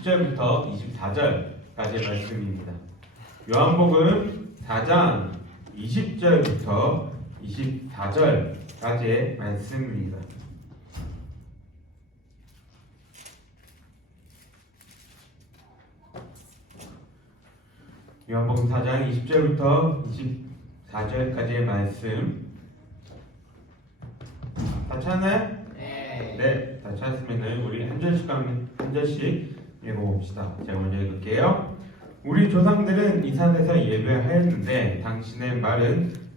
20절부터 24절까지의 말씀입니다. 요한복음 4장 20절부터 24절까지의 말씀입니다. 요한복음 4장 20절부터 24절까지의 말씀 다 찾나요? 네, 다 찾았으면 우리 한 절씩 읽어봅시다. 제가 먼저 읽을게요. 우리 조상들은 이 산에서 예배하였는데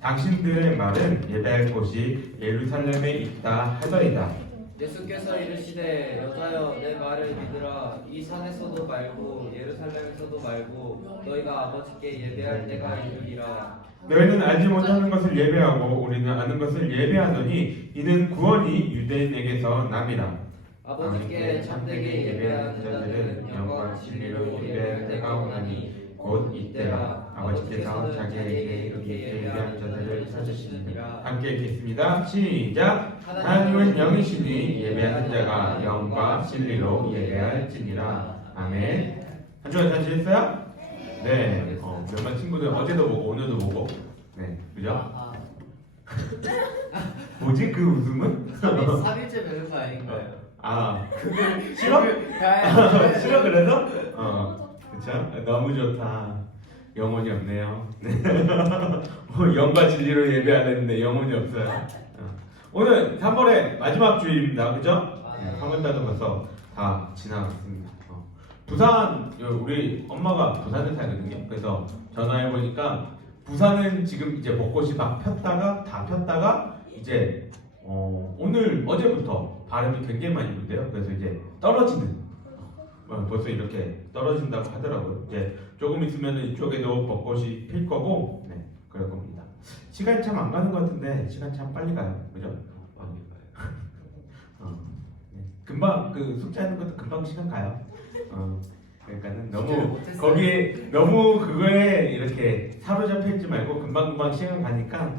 당신들의 말은 예배할 곳이 예루살렘에 있다 하더이다. 예수께서 이르시되 여자여 내 말을 믿으라. 이 산에서도 말고 예루살렘에서도 말고 너희가 아버지께 예배할 때가 이르리라. 너희는 알지 못하는 것을 예배하고 우리는 아는 것을 예배하노니 이는 구원이 유대인에게서 남이라. 아버지께 참되게 예배하는 자들은 영과 진리로 예배할 때가 오나니 곧 이때라. 아버지께서 자기에게 이렇게 예배하는 자들을 찾으시니라. 함께 읽겠습니다. 시작. 하나님은 영이시니 예배하는 자가 영과 진리로 예배할지니라. 아멘. 한 주간 잘 지냈어요? 네. 몇몇 친구들 어제도 보고 오늘도 보고. 네, 그죠? 뭐지 그 웃음은? 3일째 배는 거 아닌가요? 아, 그게 싫어? 싫어 그래서? 그쵸? 너무 좋다. 영혼이 없네요. 영과 진리로 예배하는데 영혼이 없어요. 오늘 3월의 마지막 주일입니다. 그죠? 3월달도 벌써 다 지나갔습니다. 부산, 우리 엄마가 부산에 살거든요. 그래서 전화해보니까 부산은 지금 이제 벚꽃이 막 폈다가 이제 오늘 어제부터 바람이 굉장히 많이 불대요. 그래서 이제 떨어지는 벌써 이렇게 떨어진다고 하더라고요. 이제 조금 있으면 이쪽에도 벚꽃이 필 거고, 네, 그럴 겁니다. 시간이 참 안 가는 것 같은데 시간 참 빨리 가요, 그죠? 빨리 가요. 네. 금방 그 숙제하는 것도 금방 시간 가요. 그러니까는 너무 거기에 너무 그거에 이렇게 사로잡혀 있지 말고 금방 시간 가니까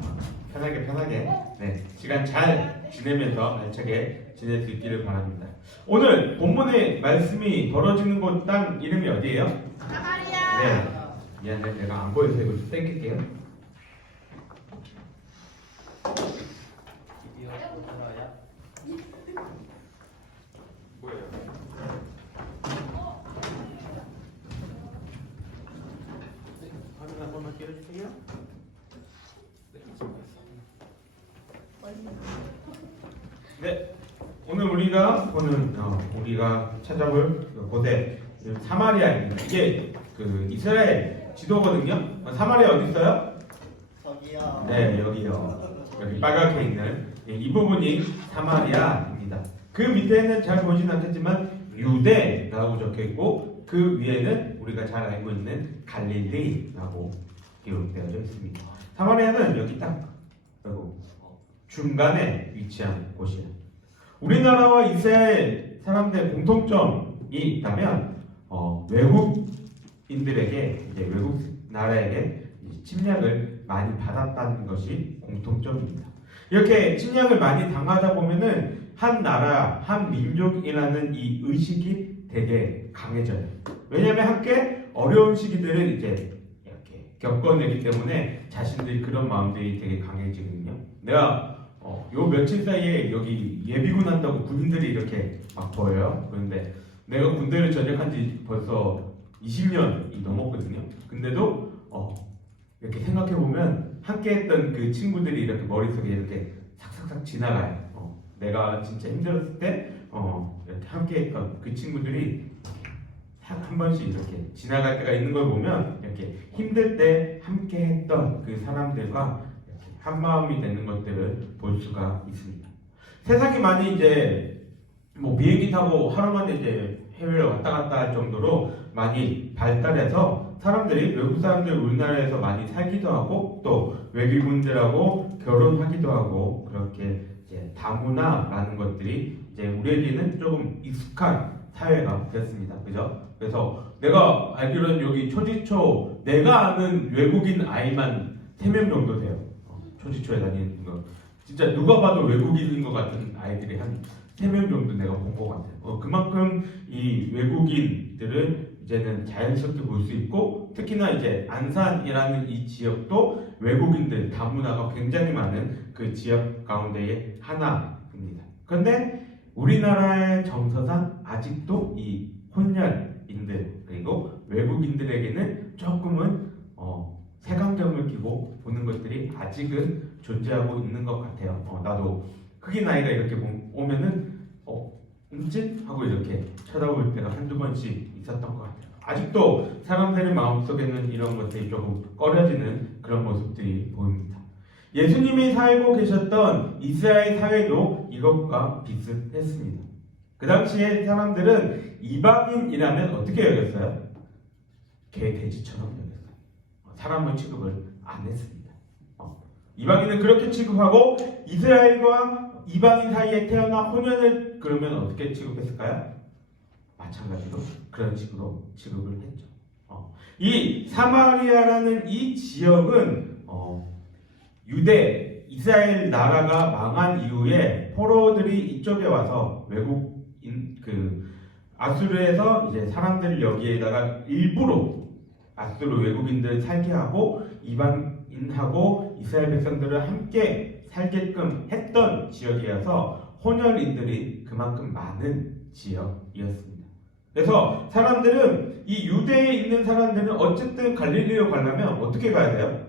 편하게 네, 시간 잘 지내면서 알차게 지낼 수 있기를 바랍니다. 오늘 본문의 말씀이 벌어지는 곳 땅 이름이 어디예요? 사마리아. 네, 미안해 내가 안 보여서 이거 좀 땡길게요. 뭐예요? 화면 한 번만 띄워주세요. 네, 오늘 우리가 찾아볼 곳에 사마리아입니다. 이게 그 이스라엘 지도거든요. 사마리아 어디 있어요? 저기요. 네, 여기요. 여기 빨갛게 있는 이 부분이 사마리아입니다. 그 밑에는 잘 보이진 않겠지만 유대라고 적혀 있고 그 위에는 우리가 잘 알고 있는 갈릴리라고 기록되어져 있습니다. 사마리아는 여기 딱 그리고 중간에 위치한 곳이에요. 우리나라와 이스라엘 사람들의 공통점이 있다면 외국인들에게 이제 외국 나라에게 침략을 많이 받았다는 것이 공통점입니다. 이렇게 침략을 많이 당하다 보면은 한 나라, 한 민족이라는 이 의식이 되게 강해져요. 왜냐하면 함께 어려운 시기들을 이제 이렇게 겪어내기 때문에 자신들이 그런 마음들이 되게 강해지거든요. 내가 요 며칠 사이에 여기 예비군 한다고 군인들이 이렇게 막 보여요. 그런데 내가 군대를 전역한 지 벌써 20년이 넘었거든요. 근데도 이렇게 생각해보면 함께 했던 그 친구들이 이렇게 머릿속에 이렇게 삭삭삭 지나가요. 내가 진짜 힘들었을 때 이렇게 함께 했던 그 친구들이 한 번씩 이렇게 지나갈 때가 있는 걸 보면 이렇게 힘들 때 함께 했던 그 사람들과 이렇게 한 마음이 되는 것들을 볼 수가 있습니다. 세상이 많이 이제 뭐 비행기 타고 하루 만에 이제 해외를 왔다 갔다 할 정도로 많이 발달해서 사람들이 외국 사람들 우리나라에서 많이 살기도 하고 또 외국인들하고 결혼하기도 하고 그렇게 이제 다문화라는 것들이 이제 우리에게는 조금 익숙한 사회가 되었습니다. 그죠? 그래서 내가 알기로는 여기 초지초 내가 아는 외국인 아이만 3명 정도 돼요. 초지초에 다니는 거. 진짜 누가 봐도 외국인인 것 같은 아이들이 한 3명 정도 내가 본 것 같아요. 그만큼 이 외국인들을 이제는 자연스럽게 볼 수 있고, 특히나 이제 안산이라는 이 지역도 외국인들 다문화가 굉장히 많은 그 지역 가운데의 하나입니다. 그런데 우리나라의 정서상 아직도 이 혼혈인들 그리고 외국인들에게는 조금은 색안경을 끼고 보는 것들이 아직은 존재하고 있는 것 같아요. 나도 흑인 아이가 이렇게 오면은 하고 이렇게 쳐다볼 때가 한두 번씩 있었던 것 같아요. 아직도 사람들의 마음속에는 이런 것들이 조금 꺼려지는 그런 모습들이 보입니다. 예수님이 살고 계셨던 이스라엘 사회도 이것과 비슷했습니다. 그 당시에 사람들은 이방인이라면 어떻게 여겼어요? 개, 돼지처럼 여겼어요. 사람을 취급을 안 했습니다. 이방인은 그렇게 취급하고 이스라엘과 이방인 사이에 태어나 혼연을 그러면 어떻게 취급했을까요? 마찬가지로 그런 식으로 취급을 했죠. 이 사마리아라는 이 지역은 유대 이스라엘 나라가 망한 이후에 포로들이 이쪽에 와서 외국인 아수르에서 이제 사람들을 여기에다가 일부러 아수르 외국인들 살게 하고 이방인하고 이스라엘 백성들을 함께 살게끔 했던 지역이어서 혼혈인들이 그만큼 많은 지역이었습니다. 그래서 사람들은 이 유대에 있는 사람들은 어쨌든 갈릴리로 가려면 어떻게 가야 돼요?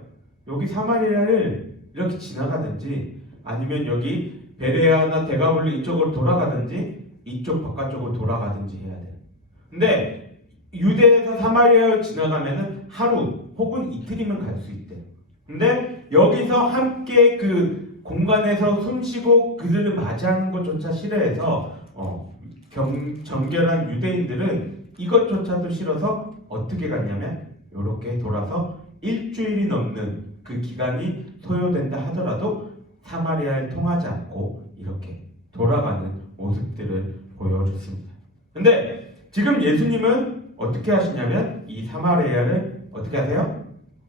여기 사마리아를 이렇게 지나가든지 아니면 여기 베레아나 데가볼리 이쪽으로 돌아가든지 이쪽 바깥쪽으로 돌아가든지 해야 돼요. 근데 유대에서 사마리아를 지나가면은 하루 혹은 이틀이면 갈 수 있대요. 근데 여기서 함께 그 공간에서 숨쉬고 그들을 맞이하는 것조차 싫어해서 정결한 유대인들은 이것조차도 싫어서 어떻게 갔냐면 이렇게 돌아서 일주일이 넘는 그 기간이 소요된다 하더라도 사마리아를 통하지 않고 이렇게 돌아가는 모습들을 보여줬습니다. 근데 지금 예수님은 어떻게 하시냐면 이 사마리아를 어떻게 하세요?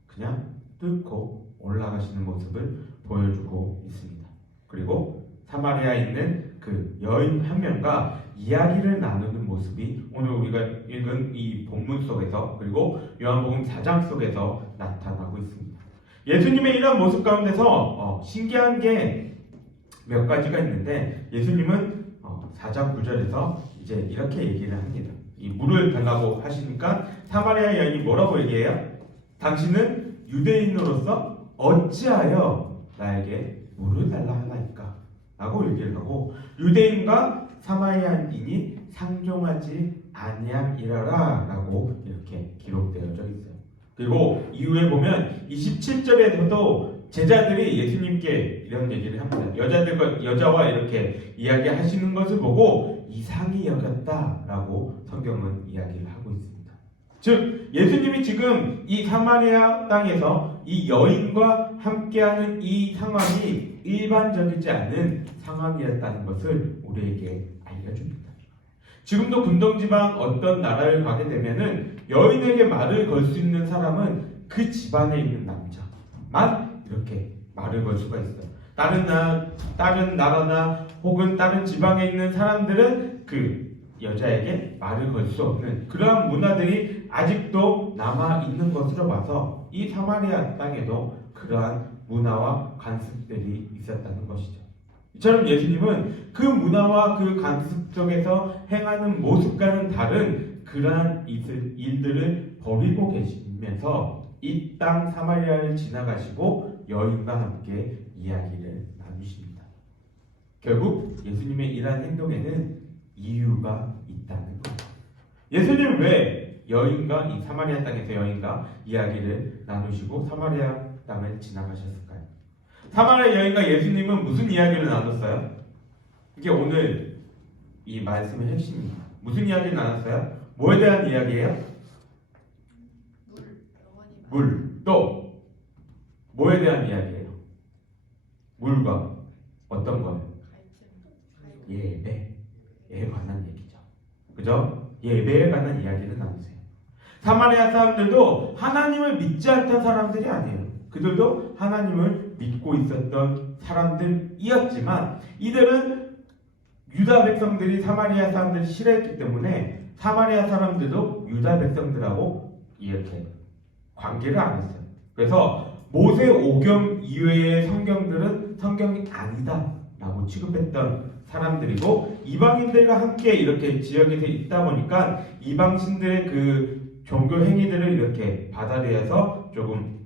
그냥 뚫고 올라가시는 모습을 보여주고 있습니다. 그리고 사마리아에 있는 그 여인 한 명과 이야기를 나누는 모습이 오늘 우리가 읽은 이 본문 속에서 그리고 요한복음 4장 속에서 나타나고 있습니다. 예수님의 이런 모습 가운데서 신기한 게 몇 가지가 있는데 예수님은 4장 9절에서 이제 이렇게 얘기를 합니다. 이 물을 달라고 하시니까 사마리아 여인이 뭐라고 얘기해요? 당신은 유대인으로서 어찌하여 나에게 물을 달라 하나이까? 라고 얘기를 하고 유대인과 사마리아인이 상종하지 아니함이라라 라고 이렇게 기록되어져 있어요. 그리고 이후에 보면 27절에서도 제자들이 예수님께 이런 얘기를 합니다. 여자와 이렇게 이야기하시는 것을 보고 이상히 여겼다라고 성경은 이야기를 하고 있습니다. 즉 예수님이 지금 이 사마리아 땅에서 이 여인과 함께하는 이 상황이 일반적이지 않은 상황이었다는 것을 우리에게 알려줍니다. 지금도 군동지방 어떤 나라를 가게 되면은 여인에게 말을 걸 수 있는 사람은 그 집안에 있는 남자만 이렇게 말을 걸 수가 있어요. 다른 나라나 혹은 다른 지방에 있는 사람들은 그 여자에게 말을 걸 수 없는 그러한 문화들이 아직도 남아 있는 것으로 봐서 이 사마리아 땅에도 그러한 문화와 관습들이 있었다는 것이죠. 이처럼 예수님은 그 문화와 그 관습 속에서 행하는 모습과는 다른 그러한 일들을 벌이고 계시면서 이 땅 사마리아를 지나가시고 여인과 함께 이야기를 나누십니다. 결국 예수님의 이러한 행동에는 이유가 있다는 것. 예수님 왜 여인과 이 사마리아 땅에서 여인과 이야기를 나누시고 사마리아 땅을 지나가셨을까요? 사마리아 여인과 예수님은 무슨 이야기를 나눴어요? 이게 오늘 이 말씀의 핵심입니다. 무슨 이야기를 나눴어요? 뭐에 대한 이야기예요? 물. 또 뭐에 대한 이야기예요? 물과 어떤 거예요? 예배에 관한 얘기죠. 그죠? 예배에 관한 이야기를 나누세요. 사마리아 사람들도 하나님을 믿지 않던 사람들이 아니에요. 그들도 하나님을 믿고 있었던 사람들이었지만 이들은 유다 백성들이 사마리아 사람들을 싫어했기 때문에 사마리아 사람들도 유다 백성들하고 이렇게 관계를 안 했어요. 그래서 모세 오경 이외의 성경들은 성경이 아니다라고 취급했던 사람들이고, 이방인들과 함께 이렇게 지역에서 있다 보니까 이방신들의 그 종교 행위들을 이렇게 받아들여서 조금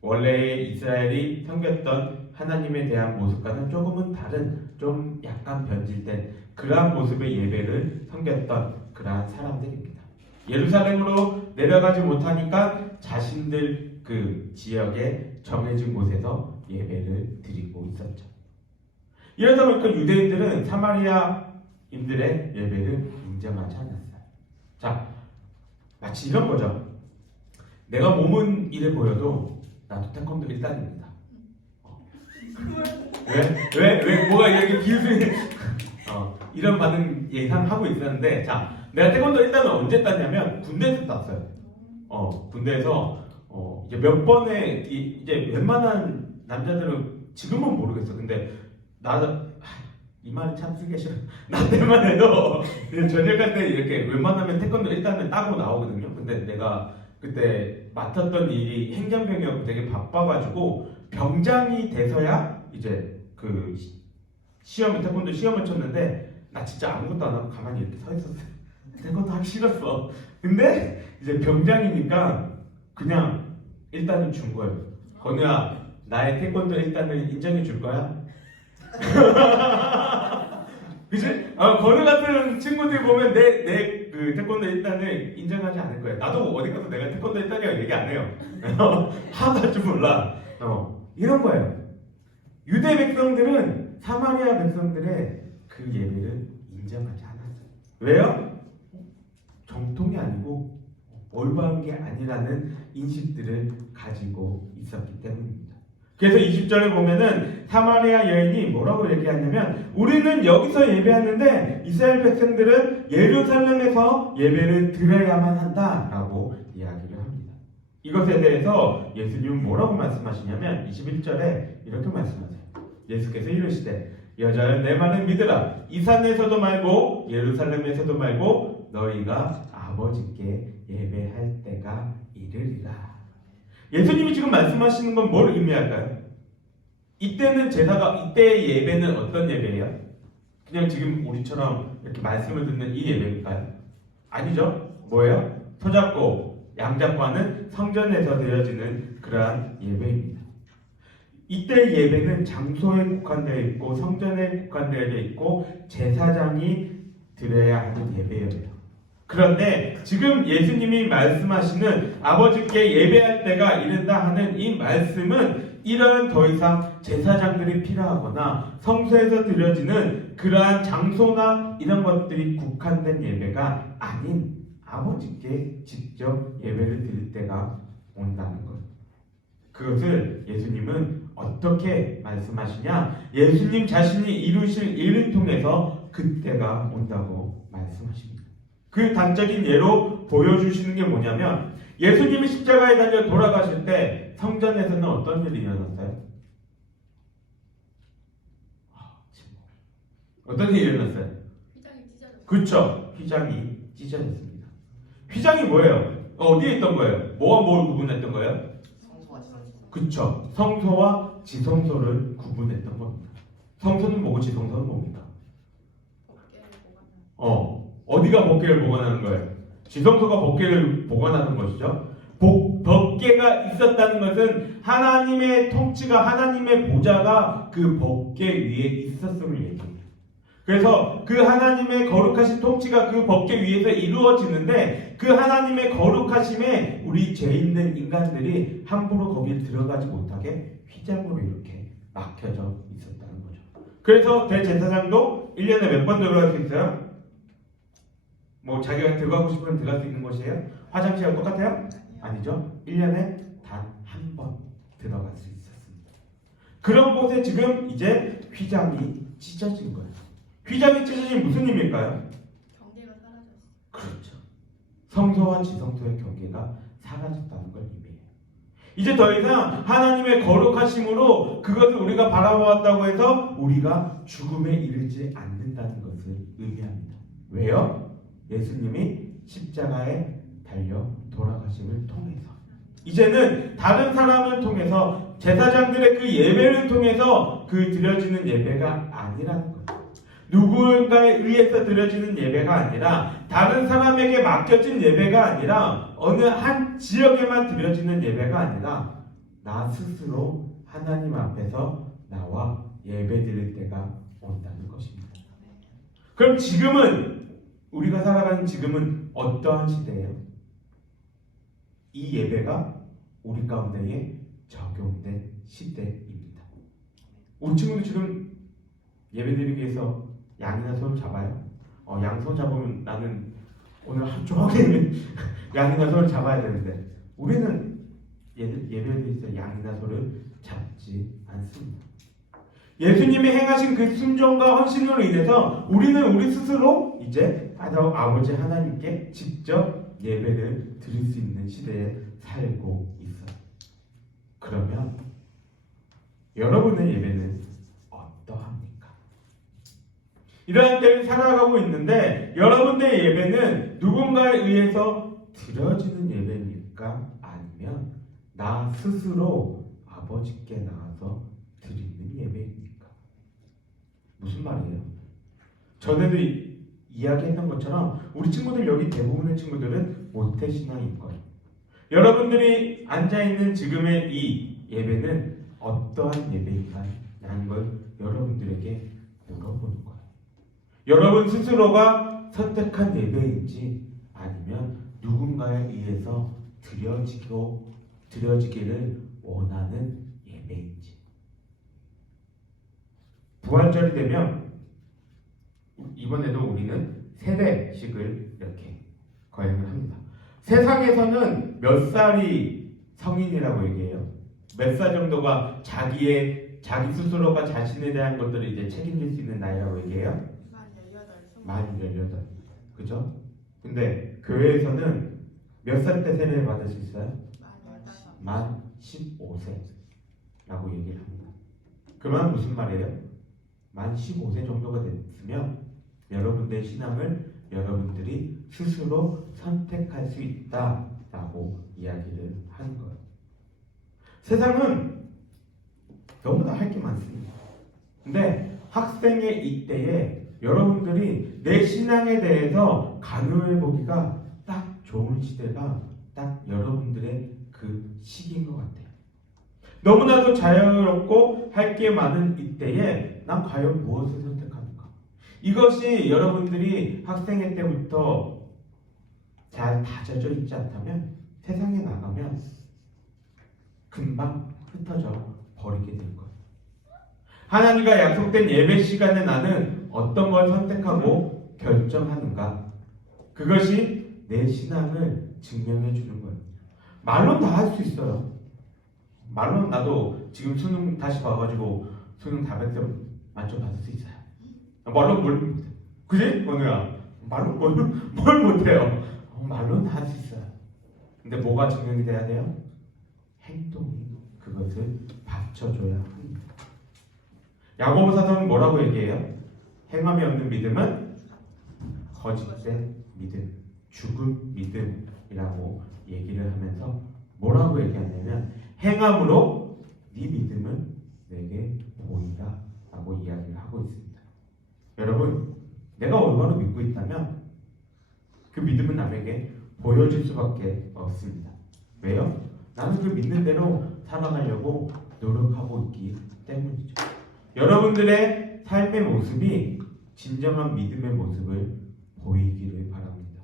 원래 이스라엘이 섬겼던 하나님에 대한 모습과는 조금은 다른, 좀 약간 변질된 그러한 모습의 예배를 섬겼던 그러한 사람들입니다. 예루살렘으로 내려가지 못하니까 자신들 그 지역에 정해진 곳에서 예배를 드리고 있었죠. 이러다 보니까 유대인들은 사마리아인들의 예배를 인정하지 않았어요. 자, 마치 이런 거죠. 내가 몸은 이래 보여도 나도 태권도 1단입니다. 왜 뭐가 이렇게 비웃으니 이런 반응 예상하고 있었는데, 자, 내가 태권도 1단은 언제 땄냐면 군대에서 땄어요. 군대에서 이제 몇 번에 이제 웬만한 남자들은 지금은 모르겠어. 근데 이 말은 참 쓰기 싫어. 나 때만 해도 저녁할 때 이렇게 웬만하면 태권도 1단을 따고 나오거든요. 근데 내가 그때 맡았던 일이 행정병이었고 되게 바빠가지고 병장이 돼서야 이제 그 태권도 시험을 쳤는데, 나 진짜 아무것도 안 하고 가만히 이렇게 서 있었어요. 태권도 하기 싫었어. 근데 이제 병장이니까 그냥 1단을 준 거예요. 건우야, 나의 태권도 1단을 인정해 줄 거야? 그치? 건우 같은 친구들 보면 내 그 태권도 1단을 인정하지 않을 거야. 나도 어디 가서 내가 태권도 1단이라고 얘기 안 해요. 하나도 줄 몰라. 이런 거예요. 유대 백성들은 사마리아 백성들의 그 예배를 인정하지 않았어요. 왜요? 정통이 아니고 올바른 게 아니라는 인식들을 가지고 있었기 때문입니다. 그래서 20절에 보면은 사마리아 여인이 뭐라고 얘기하냐면, 우리는 여기서 예배하는데 이스라엘 백성들은 예루살렘에서 예배를 드려야만 한다라고 이야기를 합니다. 이것에 대해서 예수님은 뭐라고 말씀하시냐면 21절에 이렇게 말씀하세요. 예수께서 이르시되 여자여 내 말을 믿으라. 이 산에서도 말고 예루살렘에서도 말고 너희가 아버지께 예배할 때가 이르리라. 예수님이 지금 말씀하시는 건 뭘 의미할까요? 이때는 이때의 예배는 어떤 예배예요? 그냥 지금 우리처럼 이렇게 말씀을 듣는 이 예배일까요? 아니죠. 뭐예요? 손잡고 양잡고 하는 성전에서 드려지는 그러한 예배입니다. 이때 예배는 장소에 국한되어 있고 성전에 국한되어 있고 제사장이 드려야 하는 예배예요. 그런데 지금 예수님이 말씀하시는 아버지께 예배할 때가 이른다 하는 이 말씀은 이런 더 이상 제사장들이 필요하거나 성소에서 드려지는 그러한 장소나 이런 것들이 국한된 예배가 아닌 아버지께 직접 예배를 드릴 때가 온다는 것. 그것을 예수님은 어떻게 말씀하시냐? 예수님 자신이 이루실 일을 통해서 그때가 온다고 말씀하십니다. 그 단적인 예로 보여주시는 게 뭐냐면, 예수님이 십자가에 달려 돌아가실 때 성전에서는 어떤 일이 일어났어요? 어떤 일이 일어났어요? 휘장이 찢어졌어요. 그렇죠. 휘장이 찢어졌습니다. 휘장이 뭐예요? 어디에 있던 거예요? 뭐와 뭘 구분했던 거예요? 성소와 지성소. 그렇죠. 성소와 지성소를 구분했던 겁니다. 성소는 뭐고 지성소는 뭡니까? 법계를 보관하는. 어디가 법궤를 보관하는 거예요? 지성소가 법궤를 보관하는 것이죠. 법궤가 있었다는 것은 하나님의 통치가, 하나님의 보좌가 그 법궤 위에 있었음을 얘기합니다. 그래서 그 하나님의 거룩하신 통치가 그 법궤 위에서 이루어지는데, 그 하나님의 거룩하심에 우리 죄 있는 인간들이 함부로 거길 들어가지 못하게 휘장으로 이렇게 막혀져 있었다는 거죠. 그래서 대제사장도 1년에 몇 번 들어갈 수 있어요? 뭐 자기가 들어가고 싶으면 들어갈 수 있는 곳이에요? 화장실과 똑같아요? 아니죠. 1년에 단 한 번 들어갈 수 있었습니다. 그런 곳에 지금 이제 휘장이 찢어진 거예요. 휘장이 찢어진 무슨 의미일까요? 경계가 사라졌어요. 그렇죠. 성소와 지성소의 경계가 사라졌다는 걸 의미해요. 이제 더 이상 하나님의 거룩하심으로 그것을 우리가 바라보았다고 해서 우리가 죽음에 이르지 않는다는 것을 의미합니다. 왜요? 예수님이 십자가에 달려 돌아가심을 통해서 이제는 다른 사람을 통해서 제사장들의 그 예배를 통해서 그 드려지는 예배가 아니라는 거예요. 누군가에 의해서 드려지는 예배가 아니라 다른 사람에게 맡겨진 예배가 아니라 어느 한 지역에만 드려지는 예배가 아니라 나 스스로 하나님 앞에서 나와 예배 드릴 때가 온다는 것입니다. 그럼 지금은 우리가 살아가는 지금은 어떠한 시대예요? 이 예배가 우리 가운데에 적용된 시대입니다. 우리 친구들 지금 예배드리기 위해서 양이나 소를 잡아요. 양소 잡으면 나는 오늘 하루 종일 양이나 소를 잡아야 되는데 우리는 예배드리기 위해서 양이나 소를 잡지 않습니다. 예수님이 행하신 그 순종과 헌신으로 인해서 우리는 우리 스스로 이제 아버지 하나님께 직접 예배를 드릴 수 있는 시대에 살고 있어요. 그러면 여러분의 예배는 어떠합니까? 이러한 때를 살아가고 있는데 여러분의 예배는 누군가에 의해서 드려지는 예배입니까? 아니면 나 스스로 아버지께 나와서 드리는 예배입니까? 무슨 말이에요? 전에도 이야기했던 것처럼 우리 친구들 여기 대부분의 친구들은 모태신앙인 거예요. 여러분들이 앉아있는 지금의 이 예배는 어떠한 예배인가 라는 걸 여러분들에게 물어보는 거예요. 여러분 스스로가 선택한 예배인지 아니면 누군가에 의해서 드려지기를 원하는 예배인지. 부활절이 되면 이번에도 우리는 세례식을 이렇게 거행을 합니다. 세상에서는 몇 살이 성인이라고 얘기해요? 몇 살 정도가 자기 스스로가 자신에 대한 것들을 이제 책임질 수 있는 나이라고 얘기해요? 만 18. 그죠? 근데 교회에서는 몇 살 때 세례를 받을 수 있어요? 만 15세라고 얘기를 합니다. 그러면 무슨 말이에요? 만 15세 정도가 됐으면 여러분들의 신앙을 여러분들이 스스로 선택할 수 있다라고 이야기를 하는 거예요. 세상은 너무나 할 게 많습니다. 근데 학생의 이때에 여러분들이 내 신앙에 대해서 강요해 보기가 딱 좋은 시대가 딱 여러분들의 그 시기인 것 같아요. 너무나도 자유롭고 할 게 많은 이때에 난 과연 무엇을 선택하는가? 이것이 여러분들이 학생회 때부터 잘 다져져 있지 않다면 세상에 나가면 금방 흩어져 버리게 될 거예요. 하나님과 약속된 예배 시간에 나는 어떤 걸 선택하고 결정하는가? 그것이 내 신앙을 증명해 주는 거예요. 말로는 다 할 수 있어요. 말로는 나도 지금 수능 다시 봐가지고 수능 400점 만점 받을 수 있어요. 말로는 뭘 못해. 그지? 원우야. 말로 뭘 못해요. 말로는 다 할 수 있어요. 근데 뭐가 증명이 돼야 돼요? 행동이 그것을 받쳐줘야 합니다. 야고보 사도는 뭐라고 얘기해요? 행함이 없는 믿음은 거짓된 믿음, 죽은 믿음이라고 얘기를 하면서 뭐라고 얘기하냐면 행함으로 네 믿음은 내게 보인다 라고 이야기를 하고 있습니다. 여러분, 내가 얼마나 믿고 있다면 그 믿음은 남에게 보여질 수밖에 없습니다. 왜요? 나는 그 믿는 대로 살아가려고 노력하고 있기 때문이죠. 여러분들의 삶의 모습이 진정한 믿음의 모습을 보이기를 바랍니다.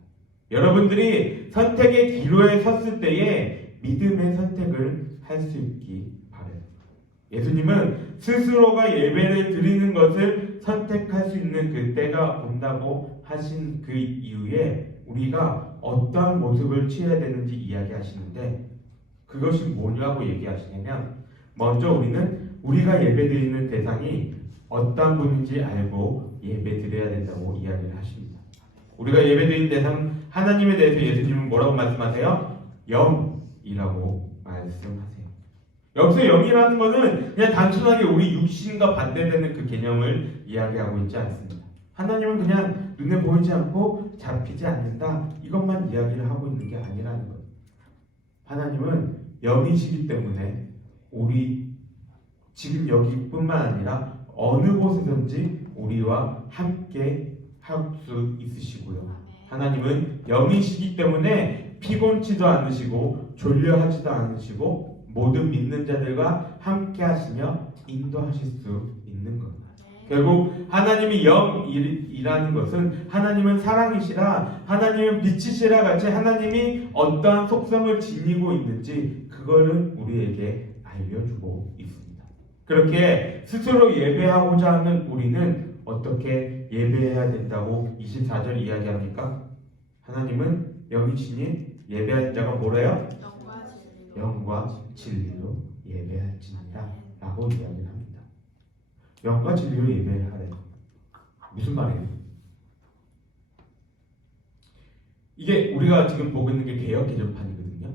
여러분들이 선택의 기로에 섰을 때에 믿음의 선택을 할 수 있기 바라요. 예수님은 스스로가 예배를 드리는 것을 선택할 수 있는 그 때가 온다고 하신 그 이후에 우리가 어떠한 모습을 취해야 되는지 이야기하시는데 그것이 뭐냐고 얘기하시냐면 먼저 우리는 우리가 예배드리는 대상이 어떤 분인지 알고 예배드려야 된다고 이야기를 하십니다. 우리가 예배드리는 대상 하나님에 대해서 예수님은 뭐라고 말씀하세요? 영이라고 말씀하십니다. 말씀하세요. 여기서 영이라는 것은 그냥 단순하게 우리 육신과 반대되는 그 개념을 이야기하고 있지 않습니다. 하나님은 그냥 눈에 보이지 않고 잡히지 않는다 이것만 이야기를 하고 있는 게 아니라는 거예요. 하나님은 영이시기 때문에 우리 지금 여기뿐만 아니라 어느 곳에든지 우리와 함께 할 수 있으시고요. 하나님은 영이시기 때문에 피곤치도 않으시고 졸려하지도 않으시고 모든 믿는 자들과 함께 하시며 인도하실 수 있는 겁니다. 결국 하나님이 영이라는 것은 하나님은 사랑이시라 하나님은 빛이시라 같이 하나님이 어떠한 속성을 지니고 있는지 그거를 우리에게 알려주고 있습니다. 그렇게 스스로 예배하고자 하는 우리는 어떻게 예배해야 된다고 24절 이야기합니까? 하나님은 영이시니 예배하는 자가 뭐래요? 영과 진리로 예배할지니라 라고 이야기를 합니다. 영과 진리로 예배하래요. 무슨 말이에요? 이게 우리가 지금 보고 있는 게 개역 개정판이거든요.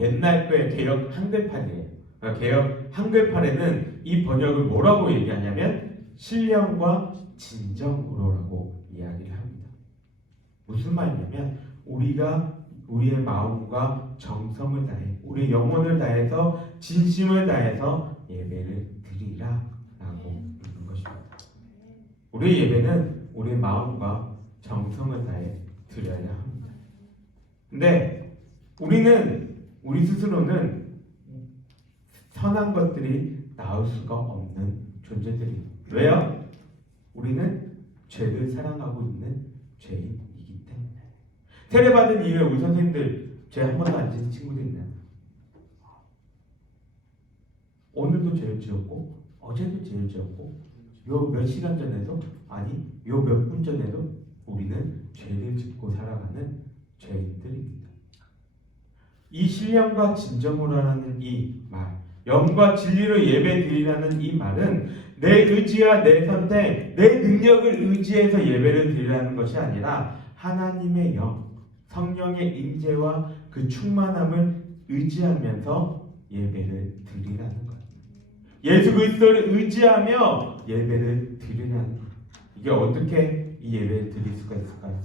옛날 때 개역 한글판이에요. 그러니까 개역 한글판에는 이 번역을 뭐라고 얘기하냐면 신령과 진정으로라고 이야기를 합니다. 무슨 말이냐면 우리가 우리의 마음과 정성을 다해 우리의 영혼을 다해서 진심을 다해서 예배를 드리라 라고 있는 것입니다. 우리의 예배는 우리의 마음과 정성을 다해 드려야 합니다. 근데 우리 스스로는 선한 것들이 나올 수가 없는 존재들이에요. 왜요? 우리는 죄를 사랑하고 있는 죄인이기 때문에. 세례받은 이후에 우리 선생님들 죄 한 번도 안 지은 친구들 있나요? 오늘도 죄를 지었고 어제도 죄를 지었고 요 몇 시간 전에도 아니 요 몇 분 전에도 우리는 죄를 짓고 살아가는 죄인들입니다. 이 신령과 진정으로라는 이 말, 영과 진리로 예배 드리라는 이 말은 내 의지와 내 선택, 내 능력을 의지해서 예배를 드리라는 것이 아니라 하나님의 영, 성령의 임재와 그 충만함을 의지하면서 예배를 드리라는 것. 예수 그리스도를 의지하며 예배를 드리라는 것. 이게 어떻게 이 예배를 드릴 수가 있을까요?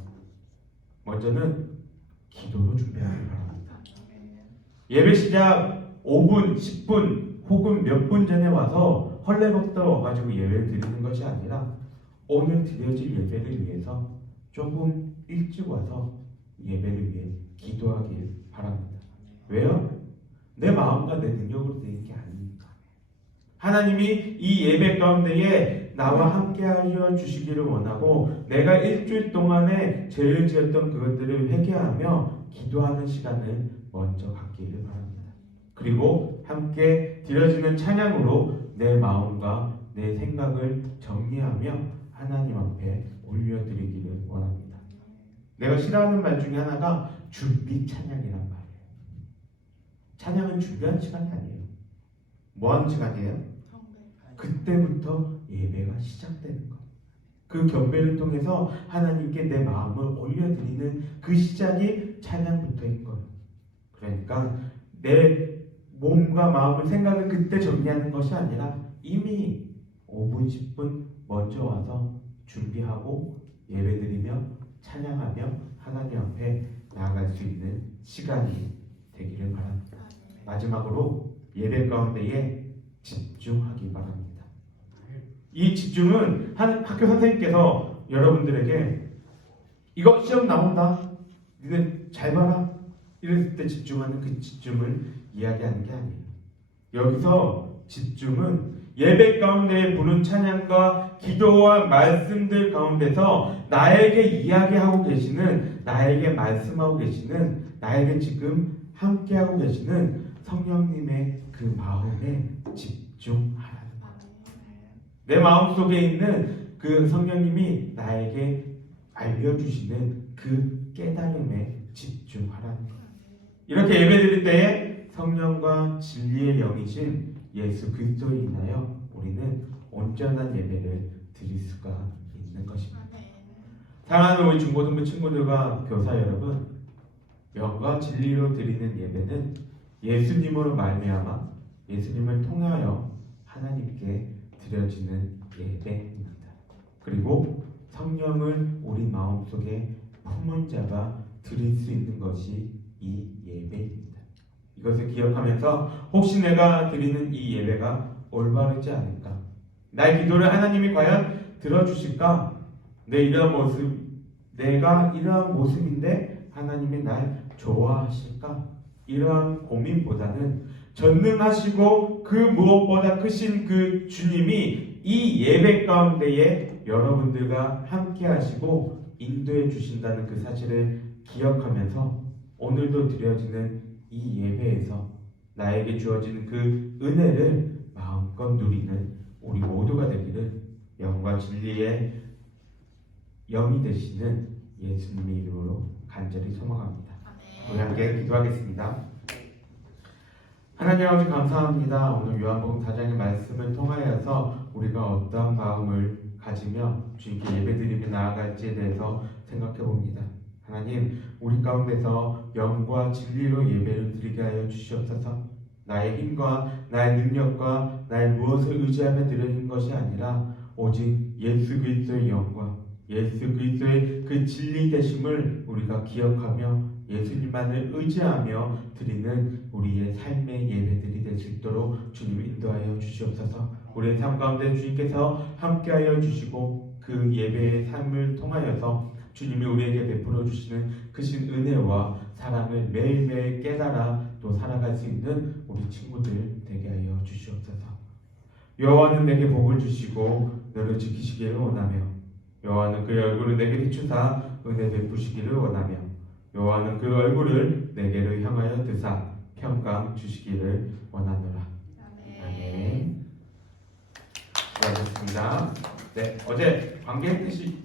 먼저는 기도로 준비하기 바랍니다. 예배 시작 5분, 10분 혹은 몇 분 전에 와서 헐레벌떡 와가지고 예배를 드리는 것이 아니라 오늘 드려질 예배를 위해서 조금 일찍 와서 예배를 위해 기도하길 바랍니다. 왜요? 내 마음과 내 능력으로 되는 게 아닙니다. 하나님이 이 예배 가운데에 나와 함께 하여 주시기를 원하고 내가 일주일 동안에 죄를 지었던 그것들을 회개하며 기도하는 시간을 먼저 갖기를 바랍니다. 그리고 함께 드려지는 찬양으로 내 마음과 내 생각을 정리하며 하나님 앞에 올려드리기를 원합니다. 내가 싫어하는 말 중에 하나가 준비 찬양이란 말이에요. 찬양은 준비하는 시간이 아니에요. 뭐 하는 시간이에요? 그때부터 예배가 시작되는 거예요. 그 경배를 통해서 하나님께 내 마음을 올려드리는 그 시작이 찬양부터인 거예요. 그러니까 내 몸과 마음을 생각을 그때 정리하는 것이 아니라 이미 5분 10분 먼저 와서 준비하고 예배드리며 찬양하며 하나님 앞에 나아갈 수 있는 시간이 되기를 바랍니다. 마지막으로 예배 가운데에 집중하기 바랍니다. 이 집중은 한 학교 선생님께서 여러분들에게 이거 시험 나온다 니네 잘 봐라 이럴 때 집중하는 그 집중을 이야기하는 게 아니에요. 여기서 집중은 예배 가운데 부른 찬양과 기도와 말씀들 가운데서 나에게 이야기하고 계시는, 나에게 말씀하고 계시는, 나에게 지금 함께하고 계시는 성령님의 그 마음에 집중하라는 거예요. 내 마음속에 있는 그 성령님이 나에게 알려주시는 그 깨달음에 집중하라는 거예요. 이렇게 예배드릴 때에 성령과 진리의 영이신 예수 그리스도에 인하여 우리는 온전한 예배를 드릴 수가 있는 것입니다. 사랑하는 우리 중고등부 친구들과 교사 여러분, 영과 진리로 드리는 예배는 예수님으로 말미암아 예수님을 통하여 하나님께 드려지는 예배입니다. 그리고 성령을 우리 마음속에 품은 자가 드릴 수 있는 것이 이 예배입니다. 이것을 기억하면서 혹시 내가 드리는 이 예배가 올바르지 않을까? 나의 기도를 하나님이 과연 들어주실까? 내가 이러한 모습인데 하나님이 날 좋아하실까? 이러한 고민보다는 전능하시고 그 무엇보다 크신 그 주님이 이 예배 가운데에 여러분들과 함께 하시고 인도해 주신다는 그 사실을 기억하면서 오늘도 드려지는 이 예배에서 나에게 주어지는 그 은혜를 마음껏 누리는 우리 모두가 되기를 영과 진리의 영이 되시는 예수님의 이름으로 간절히 소망합니다. 우리 함께 기도하겠습니다. 하나님 아버지 감사합니다. 오늘 요한복음 4장의 말씀을 통하여서 우리가 어떠한 마음을 가지며 주님께 예배드리며 나아갈지에 대해서 생각해 봅니다. 하나님, 우리 가운데서 영과 진리로 예배를 드리게 하여 주시옵소서. 나의 힘과 나의 능력과 나의 무엇을 의지하며 드리는 것이 아니라 오직 예수 그리스도의 영과 예수 그리스도의 그 진리 되심을 우리가 기억하며 예수님만을 의지하며 드리는 우리의 삶의 예배들이 될 수 있도록 주님 인도하여 주시옵소서. 우리의 삶 가운데 주님께서 함께하여 주시고 그 예배의 삶을 통하여서 주님이 우리에게 베풀어 주시는 크신 은혜와 사랑을 매일매일 깨달아 또 살아갈 수 있는 우리 친구들 되게 하여 주시옵소서. 여호와는 내게 복을 주시고 너를 지키시기를 원하며 여호와는 그의 얼굴을 내게 비추사 은혜 베푸시기를 원하며 여호와는 그 얼굴을 내게로 향하여 드사 평강 주시기를 원하노라. 아멘. 수고하셨습니다. 네, 어제 광고했듯이